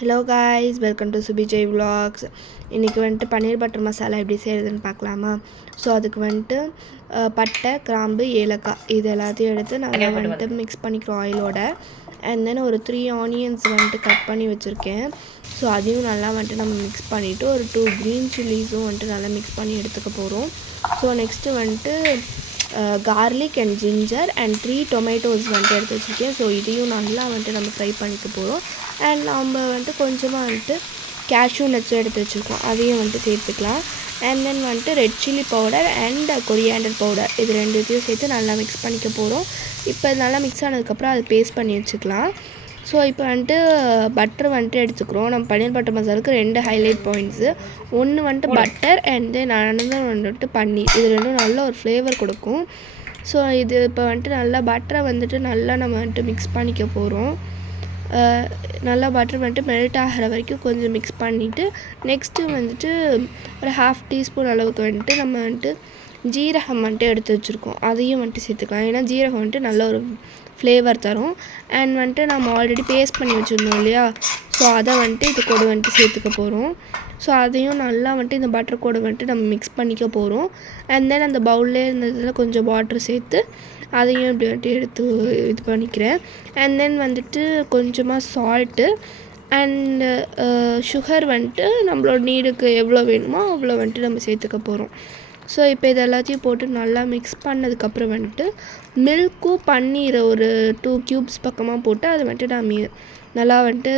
Hello guys, welcome to Subijay vlogs. இன்றைக்கி வந்துட்டு பன்னீர் butter masala எப்படி செய்கிறதுன்னு பார்க்கலாமா? ஸோ அதுக்கு வந்துட்டு பட்டை, கிராம்பு, ஏலக்காய் இது எல்லாத்தையும் எடுத்து நல்லா வந்துட்டு மிக்ஸ் பண்ணிக்கிறோம் ஆயிலோட. அண்ட் தென் ஒரு 3 ஆனியன்ஸ் வந்துட்டு கட் பண்ணி வச்சுருக்கேன். ஸோ அதையும் நல்லா வந்துட்டு நம்ம மிக்ஸ் பண்ணிவிட்டு ஒரு 2 க்ரீன் சில்லிஸும் வந்துட்டு நல்லா மிக்ஸ் பண்ணி எடுத்துக்க போகிறோம். ஸோ நெக்ஸ்ட்டு வந்துட்டு garlic and ginger and 3 tomatoes வந்துட்டு எடுத்து வச்சுருக்கேன். ஸோ இதையும் நல்லா வந்துட்டு நம்ம ஃப்ரை பண்ணிக்க போகிறோம். அண்ட் நம்ம வந்துட்டு கொஞ்சமாக வந்துட்டு கேஷ்யூ நட்ஸும் எடுத்து வச்சுருக்கோம், அதையும் வந்துட்டு சேர்த்துக்கலாம். அண்ட் தென் வந்துட்டு red chilli powder and coriander powder இது ரெண்டுத்தையும் சேர்த்து நல்லா மிக்ஸ் பண்ணிக்க போகிறோம். இப்போ நல்லா மிக்ஸ் ஆனதுக்கப்புறம் அதை பேஸ்ட் பண்ணி வச்சுக்கலாம். ஸோ இப்போ வந்துட்டு பட்டர் வந்துட்டு எடுத்துக்கிறோம். நம்ம பன்னீர் பட்டர் மசாலுக்கு 2 ஹைலைட் பாயிண்ட்ஸு. ஒன்று வந்துட்டு பட்டர் அண்ட் தென் அனதர் வந்துட்டு பன்னீர். இது ரெண்டும் நல்ல ஒரு ஃப்ளேவர் கொடுக்கும். ஸோ இது இப்போ வந்துட்டு நல்லா பட்டரை வந்துட்டு நல்லா நம்ம வந்துட்டு மிக்ஸ் பண்ணிக்க போகிறோம். நல்லா பட்டர் வந்துட்டு மெல்ட் ஆகிற வரைக்கும் கொஞ்சம் மிக்ஸ் பண்ணிவிட்டு நெக்ஸ்ட்டு வந்துட்டு ஒரு 1/2 டீஸ்பூன் அளவுக்கு வந்துட்டு நம்ம வந்துட்டு ஜீரகம் வந்துட்டு எடுத்து வச்சுருக்கோம், அதையும் வந்துட்டு சேர்த்துக்கலாம். ஏன்னா ஜீரகம் வந்துட்டு நல்ல ஒரு ஃப்ளேவர் தரும். அண்ட் வந்துட்டு நம்ம ஆல்ரெடி பேஸ்ட் பண்ணி வச்சுருந்தோம் இல்லையா, ஸோ அதை வந்துட்டு இது கூட வந்துட்டு சேர்த்துக்க போகிறோம். ஸோ அதையும் நல்லா வந்துட்டு இந்த பட்டர் கூட வந்துட்டு நம்ம மிக்ஸ் பண்ணிக்க போகிறோம். அண்ட் தென் அந்த பவுல்லே இருந்ததில் கொஞ்சம் வாட்டர் சேர்த்து அதையும் இப்படி வந்துட்டு எடுத்து இது பண்ணிக்கிறேன். அண்ட் தென் வந்துட்டு கொஞ்சமாக சால்ட்டு அண்டு சுகர் வந்துட்டு நம்மளோட நீடுக்கு எவ்வளோ வேணுமோ அவ்வளோ வந்துட்டு நம்ம சேர்த்துக்க போகிறோம். ஸோ இப்போ இது எல்லாத்தையும் போட்டு நல்லா மிக்ஸ் பண்ணதுக்கப்புறம் வந்துட்டு மில்க்கும் பன்னீரை ஒரு 2 க்யூப்ஸ் பக்கமாக போட்டு அதை வந்துட்டு நான் நல்லா வந்துட்டு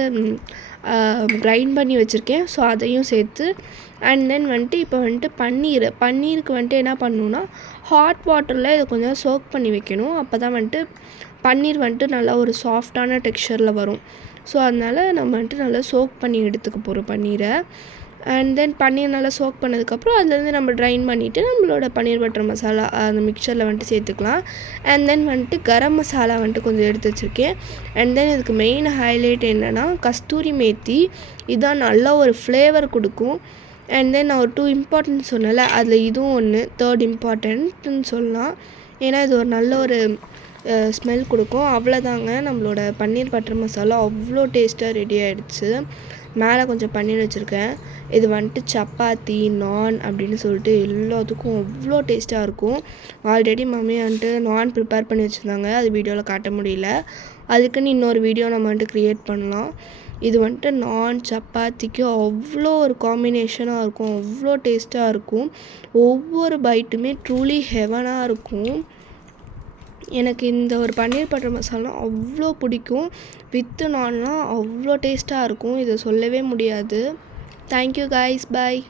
கிரைண்ட் பண்ணி வச்சுருக்கேன். ஸோ அதையும் சேர்த்து அண்ட் தென் வந்துட்டு இப்போ வந்துட்டு பன்னீருக்கு வந்துட்டு என்ன பண்ணணுன்னா ஹாட் வாட்டரில் இதை கொஞ்சம் சோக் பண்ணி வைக்கணும். அப்போ தான் வந்துட்டு பன்னீர் வந்துட்டு நல்லா ஒரு சாஃப்டான டெக்ஸ்சரில் வரும். ஸோ அதனால் நம்ம வந்துட்டு நல்லா சோக் பண்ணி எடுத்துக்க போகிறோம் பன்னீரை. அண்ட் தென் பன்னீர் நல்லா சோக் பண்ணதுக்கப்புறம் அதுலேருந்து நம்ம ட்ரைன் பண்ணிவிட்டு நம்மளோட பன்னீர் பட்டர் மசாலா அந்த மிக்சரில் வந்துட்டு சேர்த்துக்கலாம். அண்ட் தென் வந்துட்டு கரம் மசாலா வந்துட்டு கொஞ்சம் எடுத்து வச்சுருக்கேன். அண்ட் தென் இதுக்கு மெயின் ஹைலைட் என்னென்னா கஸ்தூரி மேத்தி. இதுதான் நல்ல ஒரு ஃப்ளேவர் கொடுக்கும். அண்ட் தென் நான் ஒரு 2 இம்பார்ட்டன்ட் சொன்னல, அதில் இதுவும் ஒன்று 3rd இம்பார்ட்டன்ட்னு சொல்லலாம். ஏன்னா இது ஒரு நல்ல ஒரு ஸ்மெல் கொடுக்கும். அவ்வளோதாங்க, நம்மளோட பன்னீர் பட்டர் மசாலா அவ்வளோ டேஸ்ட்டாக ரெடி ஆகிடுச்சு. மேலே கொஞ்சம் பன்னீர் வச்சுருக்கேன். இது வந்துட்டு சப்பாத்தி, நான் அப்படின்னு சொல்லிட்டு எல்லாத்துக்கும் அவ்வளோ டேஸ்ட்டாக இருக்கும். ஆல்ரெடி மம்மி வந்துட்டு நான் ப்ரிப்பேர் பண்ணி வச்சுருந்தாங்க, அது வீடியோவில் காட்ட முடியல. அதுக்குன்னு இன்னொரு வீடியோ நம்ம வந்துட்டு க்ரியேட் பண்ணலாம். இது வந்துட்டு நான் சப்பாத்திக்கு அவ்வளோ ஒரு காம்பினேஷனாக இருக்கும், அவ்வளோ டேஸ்ட்டாக இருக்கும். ஒவ்வொரு பைட்டுமே ட்ரூலி ஹெவனாக இருக்கும். எனக்கு இந்த ஒரு பன்னீர் பட்டர் மசாலா அவ்வளோ பிடிக்கும். வித்து நான்லாம் அவ்வளோ டேஸ்ட்டாக இருக்கும், இதை சொல்லவே முடியாது. தேங்க்யூ காய்ஸ், பாய்.